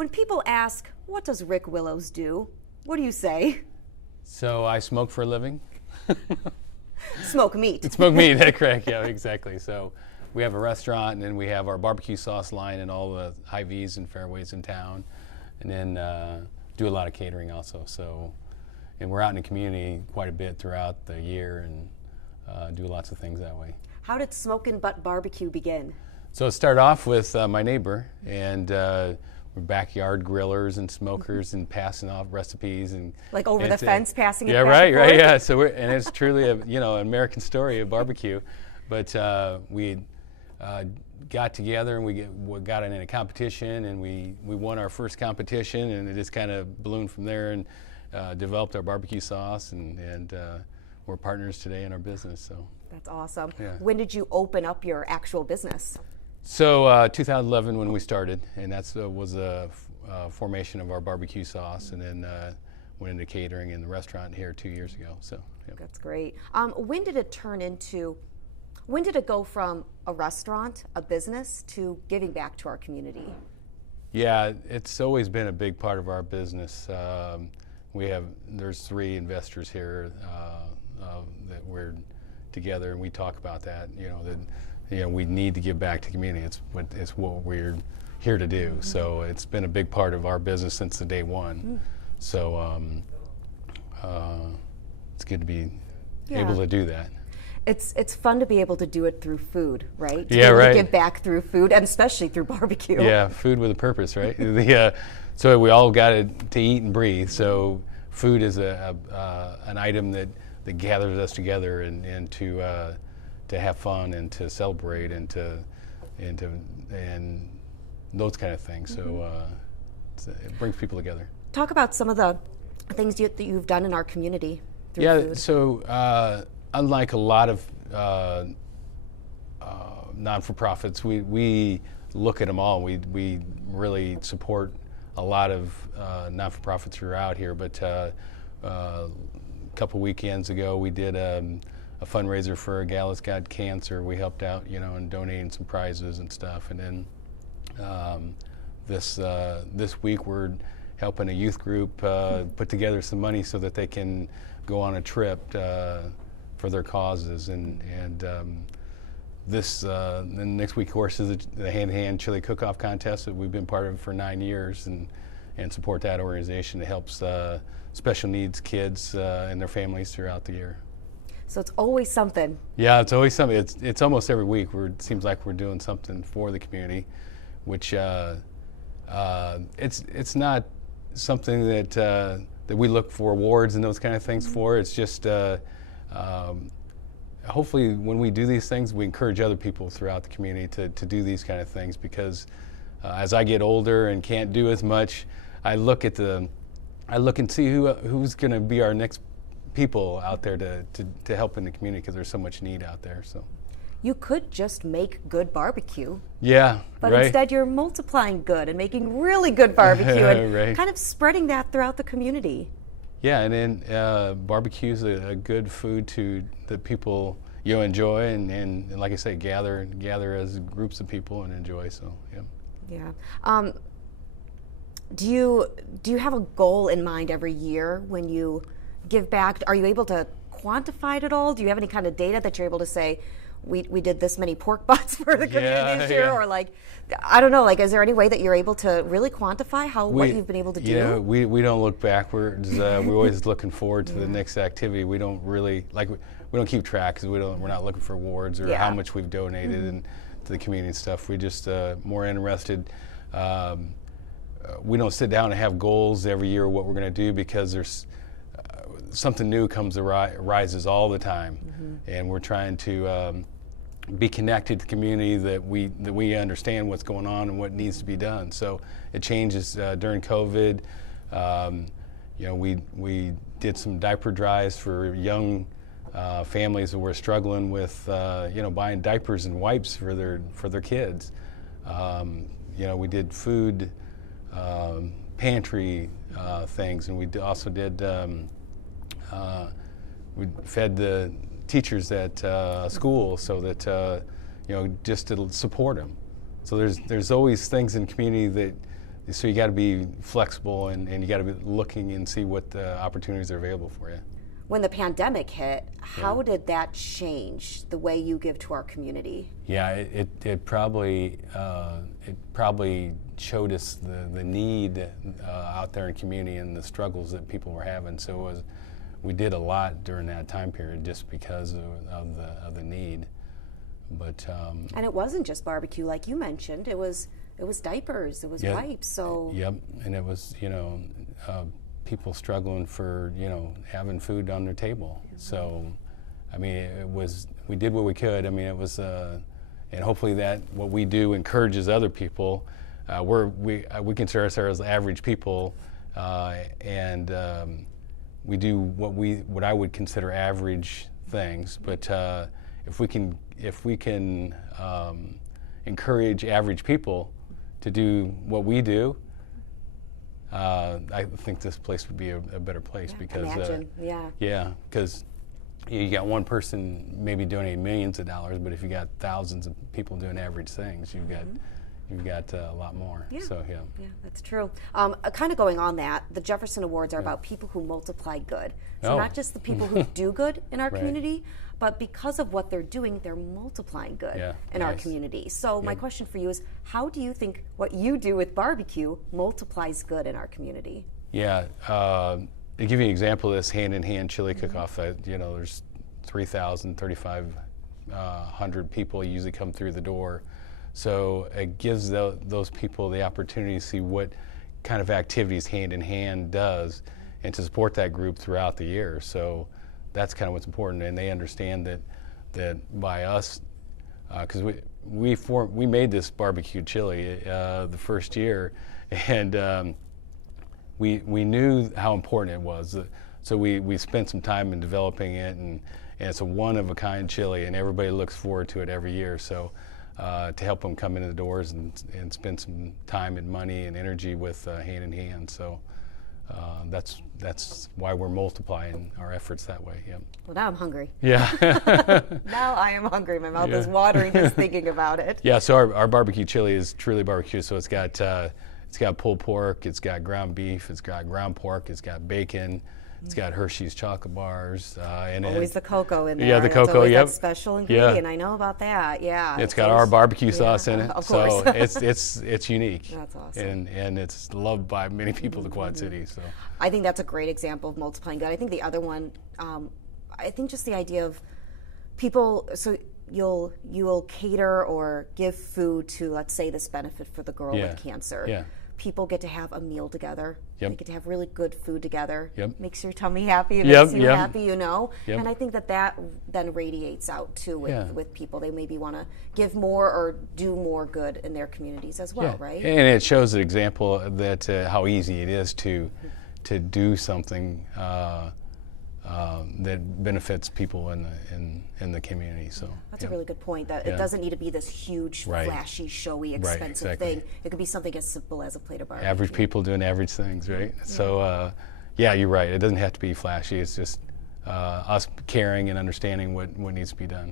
When people ask, what does Rick Willows do? What do you say? So I smoke for a living. Smoke meat. Smoke meat, that's correct, yeah, exactly. So we have a restaurant, and then we have our barbecue sauce line and all the Hy-Vees and fairways in town, and then do a lot of catering also. So, and we're out in the community quite a bit throughout the year and do lots of things that way. How did Smokin' Butt Barbecue begin? So it started off with my neighbor, and we're backyard grillers and smokers and passing off recipes and like over the fence, passing it yeah, back right, and right, forth? yeah. So and it's truly a an American story of barbecue, but we got together and we got in a competition, and we won our first competition, and it just kind of ballooned from there and developed our barbecue sauce, and we're partners today in our business. So that's awesome. Yeah. When did you open up your actual business? So 2011 when we started, and that was a formation of our barbecue sauce, and then went into catering in the restaurant here 2 years ago. So yeah. That's great. When did it go from a restaurant, a business, to giving back to our community? Yeah, it's always been a big part of our business. There's 3 investors here that we're together, and we talk about that. We need to give back to the community. It's what we're here to do. Mm-hmm. So it's been a big part of our business since the day one. Mm. So it's good to be able to do that. It's fun to be able to do it through food, right? To yeah, be able right. to give back through food, and especially through barbecue. Yeah, food with a purpose, right? So we all got to eat and breathe. So food is an item that gathers us together and to have fun and to celebrate and those kind of things. Mm-hmm. So it brings people together. Talk about some of the things that you've done in our community through food. So unlike a lot of non-for-profits, we look at them all. We really support a lot of non-for-profits who are out here, but a couple weekends ago we did a fundraiser for a gal that's got cancer. We helped out, and donating some prizes and stuff. And then this week we're helping a youth group put together some money so that they can go on a trip for their causes. And then next week, of course, is the hand-to-hand chili cook-off contest that we've been part of for 9 years, and support that organization that helps special needs kids and their families throughout the year. So it's always something. Yeah, it's always something. It's almost every week. It seems like we're doing something for the community, which it's not something that we look for awards and those kind of things for. It's just hopefully when we do these things, we encourage other people throughout the community to do these kind of things, because as I get older and can't do as much, I look and see who's going to be our next people out there to help in the community, because there's so much need out there. So you could just make good barbecue. Yeah, but right. Instead you're multiplying good and making really good barbecue and right. kind of spreading that throughout the community. Yeah, and then barbecue is a good food that people enjoy and like I say, gather as groups of people and enjoy. So yeah. Yeah. Do you have a goal in mind every year when you give back? Are you able to quantify it at all? Do you have any kind of data that you're able to say, we did this many pork butts for the community this year? Or I don't know, is there any way that you're able to really quantify what you've been able to do? We don't look backwards. We're always looking forward to the next activity. We don't really, we don't keep track, because we're not looking for awards or how much we've donated and to the community and stuff. We just more interested. We don't sit down and have goals every year what we're going to do, because there's something new rises all the time, and we're trying to be connected to the community, that we understand what's going on and what needs to be done. So it changes during COVID. We did some diaper drives for young families that were struggling with buying diapers and wipes for their kids. We did food pantry things, and we also did we fed the teachers at school, so that just to support them. So there's always things in the community that so you got to be flexible, and you got to be looking and see what opportunities are available for you. When the pandemic hit, how did that change the way you give to our community? Yeah, it probably showed us the need out there in community and the struggles that people were having. So we did a lot during that time period just because of the need. But and it wasn't just barbecue, like you mentioned. It was diapers, it was wipes. So yep, and it was people struggling for having food on their table. So I mean, we did what we could. I mean, it was and hopefully that what we do encourages other people. We consider ourselves average people, and we do what I would consider average things. But if we can encourage average people to do what we do, I think this place would be a better place because because you got one person maybe donating millions of dollars, but if you got thousands of people doing average things, you've got a lot more. Yeah. So yeah, that's true. Kind of going on that, the Jefferson Awards are about people who multiply good. So not just the people who do good in our community, but because of what they're doing, they're multiplying good in our community. So my question for you is, how do you think what you do with barbecue multiplies good in our community? Yeah, to give you an example of this hand-in-hand chili cook-off, there's 3,500 people usually come through the door. So it gives those people the opportunity to see what kind of activities Hand in Hand does and to support that group throughout the year. So that's kind of what's important, and they understand that by us, because we made this barbecue chili the first year, and we knew how important it was. So we spent some time in developing it, and it's a one-of-a-kind chili, and everybody looks forward to it every year. So to help them come into the doors and spend some time and money and energy with Hand in Hand. So that's why we're multiplying our efforts that way. Yep. Well, now I'm hungry. Yeah. Now I am hungry. My mouth is watering just thinking about it. Yeah. So our barbecue chili is truly barbecue. So it's got pulled pork, it's got ground beef, it's got ground pork, it's got bacon. It's got Hershey's chocolate bars. And always the cocoa in there. Yeah, the cocoa, that special ingredient. I know about that, It's got our barbecue sauce in it. Of course. So it's unique. That's awesome. And it's loved by many people in the Quad Cities. So I think that's a great example of multiplying good. I think the other one, I think just the idea of people, so you'll cater or give food to, let's say, this benefit for the girl with cancer. Yeah. People get to have a meal together. Yep. They get to have really good food together. Yep. Makes your tummy happy. It makes you happy, Yep. And I think that then radiates out too with people. They maybe want to give more or do more good in their communities as well, right? And it shows an example that how easy it is to do something that benefits people in the community. So that's a really good point. That it doesn't need to be this huge, flashy, showy, expensive thing. It could be something as simple as a plate of barbecue. Average people doing average things, right? So you're right. It doesn't have to be flashy. It's just us caring and understanding what needs to be done.